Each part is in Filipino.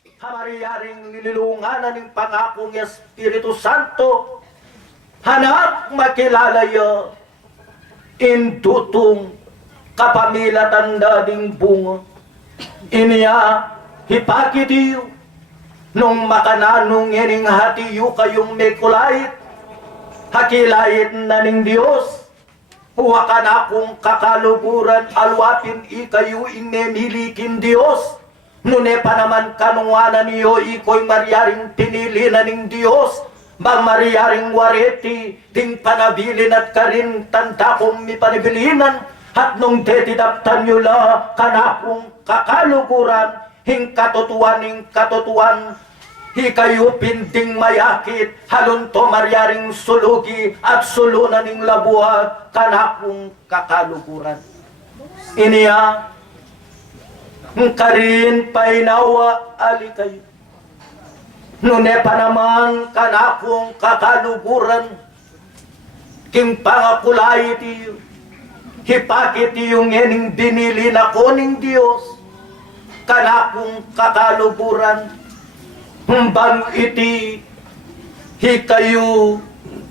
hamariyaring nililunganan ng pangakong Espiritu Santo, hanak makilalayo, indutong kapamilatan dading bunga. Iniya, hipakitiyo, nung makananong ining hatiyo kayong may kulait, hakilait na ning Diyos, huwakan akong kakaluguran, alwapin ikayo inemilikin Diyos, nune pa naman kanunganan niyo iko'y mariyaring pinili na ning Diyos, bang mariyaring wareti, ting panabilin at karin tanda kong mipanibilinan, at nung detidaptan nyo la kanakong kakaluguran, hing katotuan, hikayo pinting mayakit, halon to mariyaring sulugi at sulunan ning labuhat, kanakong kakaluguran. Iniya, karin painawa ali kayo. Nune pa naman kanakong kakaluguran, king pangakulay tiyo, hipakit yung ening binili na koning Diyos, kanakong kakaluguran, humbang iti, hikayo,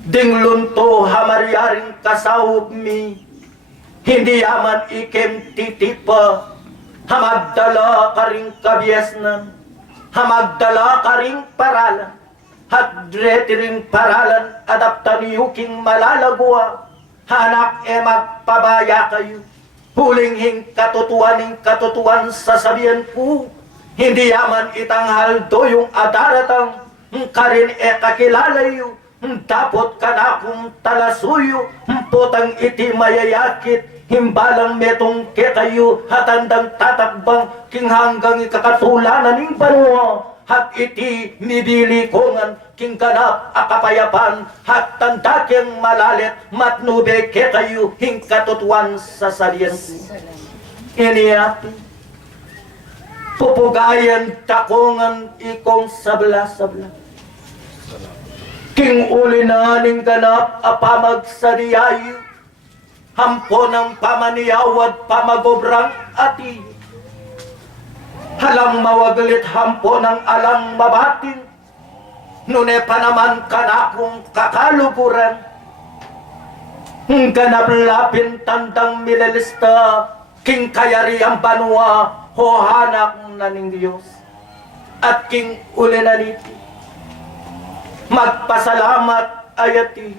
dinglunto hamaryaring kasawog mi, hindi aman ikem titipa, hamagdala karing kabiasnan, hamagdala karing paralan, at dretiring paralan, adaptan yuking malalagwa, hanak magpabaya kayo, hulinghing katotuan sasabihan ko, hindi yaman itanghal do yung adaratang, karin kakilalayo, tapot kanakong talasuyo, potang iti mayayakit, himbalang metong ketayo, hatandang tatakbang, king hanggang ikakatulanan ng banwa, hat iti nibili kongan, king ganap akapayapan, hat tandakyang malalit, matnube ketayo, hing katutuan sa salian ko. Iniapi, pupugayan takongan ikong sabla-sabla. King uli na ning ganap apamag sa diyayo, hampo ng pamaniyawad pamagobrang ati, halang mawagalit hampo ng alang mabatin, nune pa naman kanakong kakaluguran, ganap lapin tandang milalista, king kayari ang banwa, hohanak na ning Diyos, at king uli na niti, magpasalamat ayati,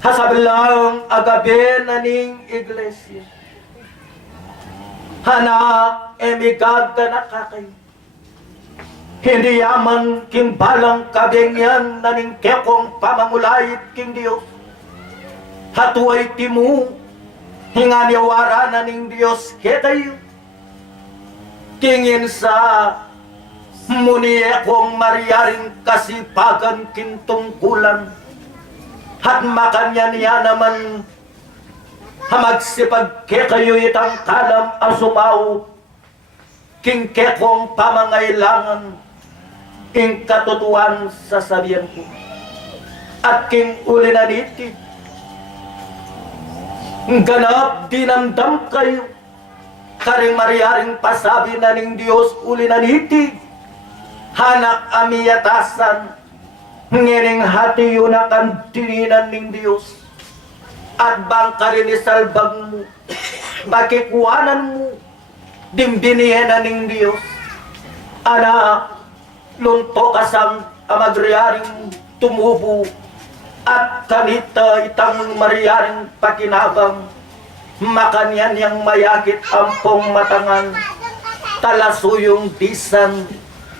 hasablang agabe na ning iglesia, hanak emigagda na kakay, hindi yaman kimbalang kabengyan na ning kekong pamangulayit king Diyos, hatuay timu, hinganiwara na ning Diyos ketayo, kingin sa muni akong mariyaring kasipagan kintungkulan, at makanya niya naman hamagsipag kekayo itang kalam asumaw, king kekong pamangailangan, ing katutuan sa sabihan ko, at king uli na niti, ganap dinamdam kayo, karing mariyaring pasabi na ning Diyos uli na niti, hanak amiyatasan, ngiring hati yun akan tininan ning Diyos, at bangkarin isalbag mo, bakikuanan mo, dimbinihan na ning Diyos, anak, lunto kasang amagriyaring tumubo, at kanita itang mariyaring pakinabang, makanyan yang mayakit ampong matangan, talasuyong disan,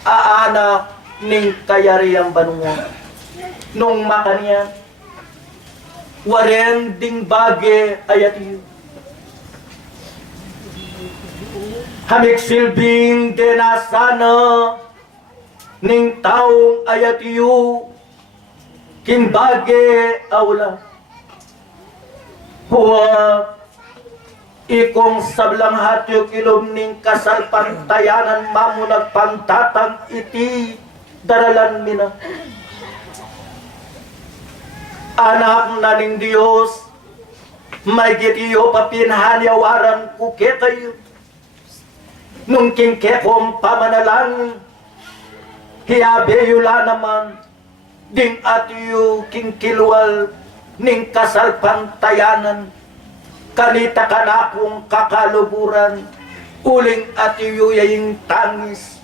aana ning kayariang banungo, nung makanyan, waren ding bage ayatiyo, hamik silbing denasana, ning taong ayatiyo, kimbage aula, huwa ikong sablang hatyo kilom ning kasal pantayanan mamu nagpantatang iti daralan mina, anak na ning Diyos, may gitiyo papinhanyawaran ko ketayo, nung kingkekong pamanalangin, hiyabeyula naman, ding atiyo kingkilwal, ning kasalpantayanan, kanita kanakong kakaluguran, uling atiyo yaying tangis,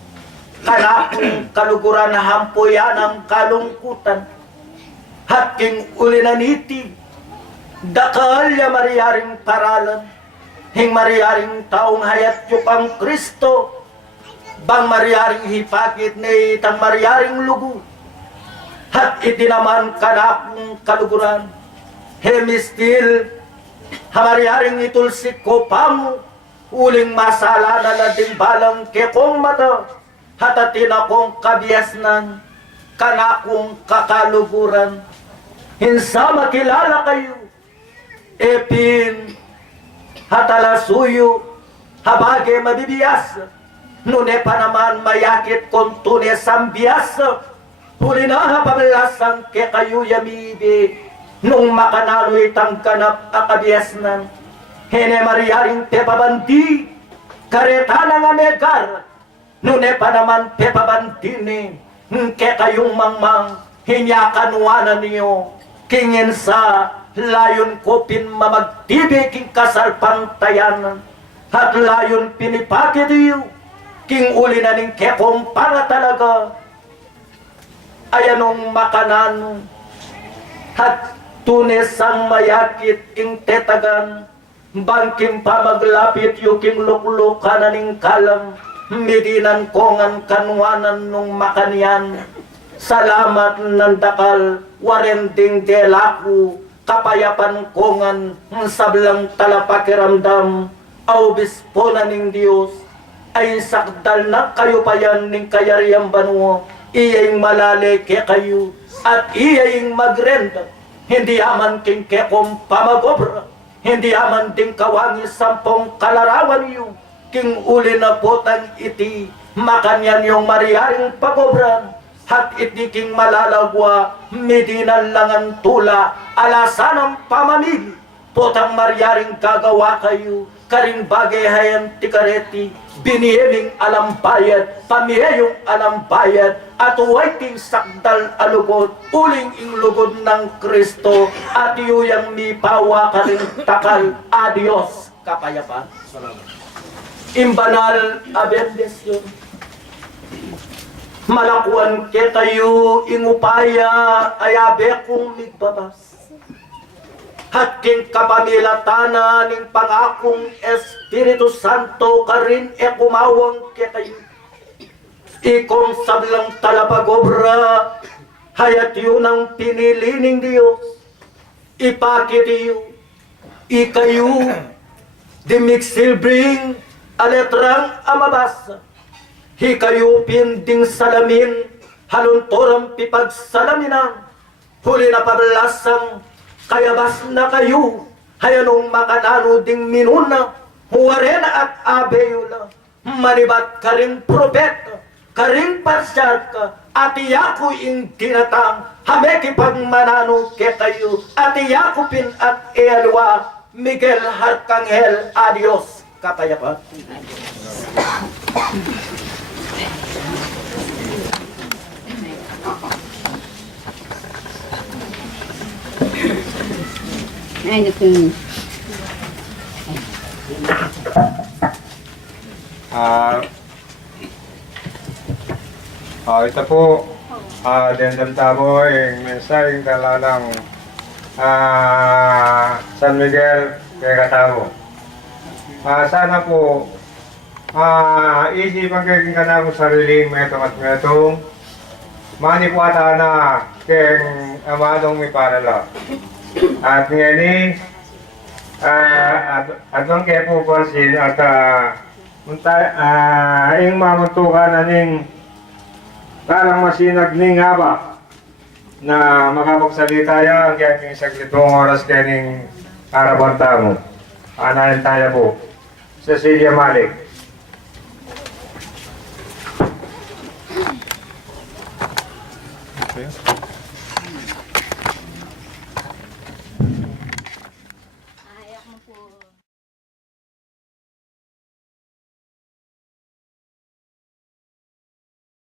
kanakong kaluguran na hampuyan ang kalungkutan, hating ulinaniti, dakal ya mariaring paralan, hing mariaring taong hayat yupang Kristo, bang mariaring hipakit na itang mariaring lugu, hat iti naman kanakong kaluguran, hemistil, hamariaring itulsik ko pamu, uling masala na lading balang kekong mata, hatatin akong kabiasnan, kanakong kakaluguran, hinsa makilala kayo, epin, hatalasuyo, habage mabibiyas, nune pa naman mayakit kong tune sambias, huli na pabalasan ke kayo yamibi, nung makanalo itang kanap akabiasnan, hene mariaring pepabandi, kareta na nga megar, nune pa naman pepabandini, ke kayong mangmang, hinyakanwanan niyo, kingin sa layon ko pinmamagtibi king kasalpantayanan, at layon pinipakit iyo, king uli na ning kekong para talaga, ayanong makanan, at tunes ang mayakit ing tetagan, bangking pamaglapit yuking luklukan na ning kalam, midinan kongan kanwanan nung makanian, salamat nandakal, warending delaku, kapayapan kongan, sablang talapakiramdam, aubis po na ning Diyos, ay sakdal na kayo pa yan ning kayariang banwo, iyay malale ke kayo, at iyay magrenda, hindi aman king kekong pamagobra, hindi aman ding kawangi sampong kalarawan yu, king uli na potang iti, makanyan yung mariaring pagobran, hat iti king malalagwa, midinan langan tula, alasan ang pamamili, potang mariaring gagawa kayo, karing bagay hayan tikareti, biniyeming alambayad, pamiyayong alambayad, at waiting sakdal alugod, uling inglugod ng Kristo, at iyuyang mipawa karing takal, adios, kapayapaan. Imbanal a bendisyon, malakuan ke tayo ingupaya, ayabe kong migbabas. Hating kapamilatana ning pangakong Espiritu Santo karin e kumawang ke kayo. Ikong sablang talapagobra, hayat yun ang pinili ning Diyos. Ipakit iyo, ikayo, dimiksilbring, aletrang amabasa. Hikayo pinding salamin, haluntorang pipagsalaminan, huli na pablasang, kaya bas na kayo, hayanong makanano ding minuna, huwarena at abeyula, manibat ka rin propeta, ka rin pasyarka, at iyako ing tinatang, hameki pagmanano ke kayo, at iyako pin at ealwa, Miguel Arcangel, adios, kapayapa. Ay, naku. Ito po, dendam tamo yung mensaheng dala ng San Miguel kay Katamo. Sana po, isipan kayo ka na kung sariling metong at metong manipuata na keng amadong may parala. At ngayon at ang kaya po pansin at yung mamuntukan aning parang masinag ning haba na makapagsalita yan kaya king saglitong oras kaya ning arabanta mo. Anayan tayo po. Cecilia Malik. Okay. Ayak mo po.